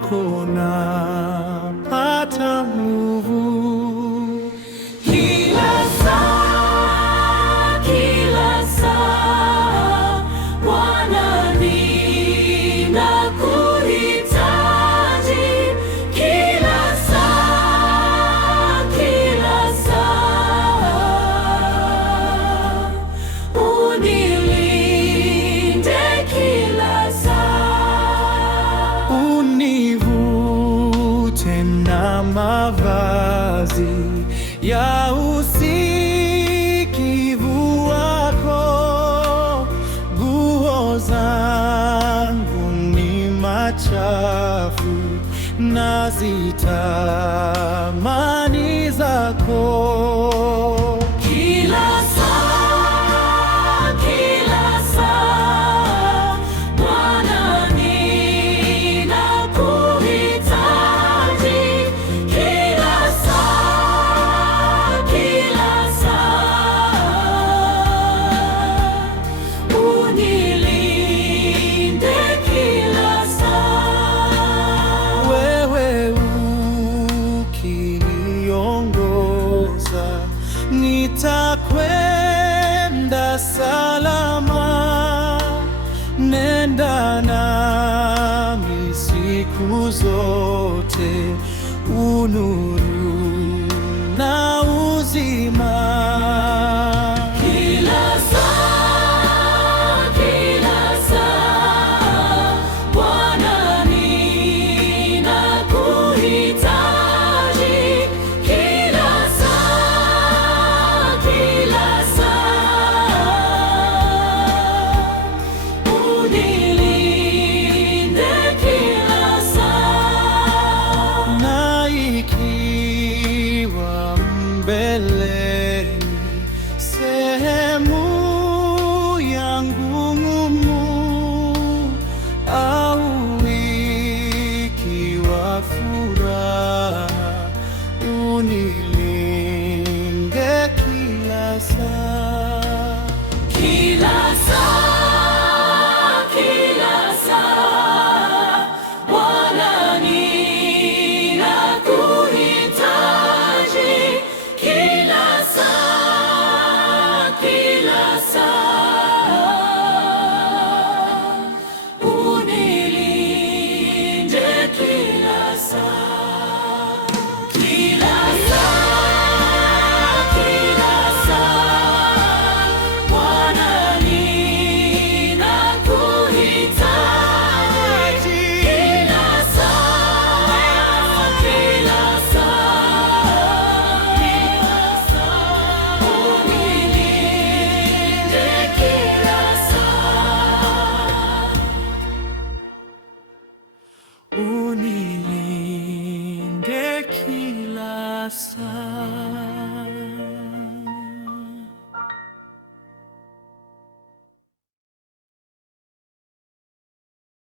kwako napata nguvu. Kila saa, Bwana ninakuhitaji. Kila saa, unilinde kila saa. Univute na mavazi ya usikivu wako, nguo zangu ni machafu, nazitamani zako. Kila saa, Bwana ninakuhitaji. Kila saa, unilinde kila saa. Wewe ukiniongoza nitakwenda salama. Nenda nami siku zote, unuru na uzima. Kila saa, Bwana ninakuhitaji. Kila saa, unilinde kila saa. Na ikiwa mbeleni sehemu yangu ngumu, au ikiwa furaha, unilinde kila saa. Kila saa, Bwana ninakuhitaji. Kila saa, unilinde kila saa. Kila saa, Bwana ninakuhitaji. Kila saa, unilinde kila saa. Unilinde kila saa.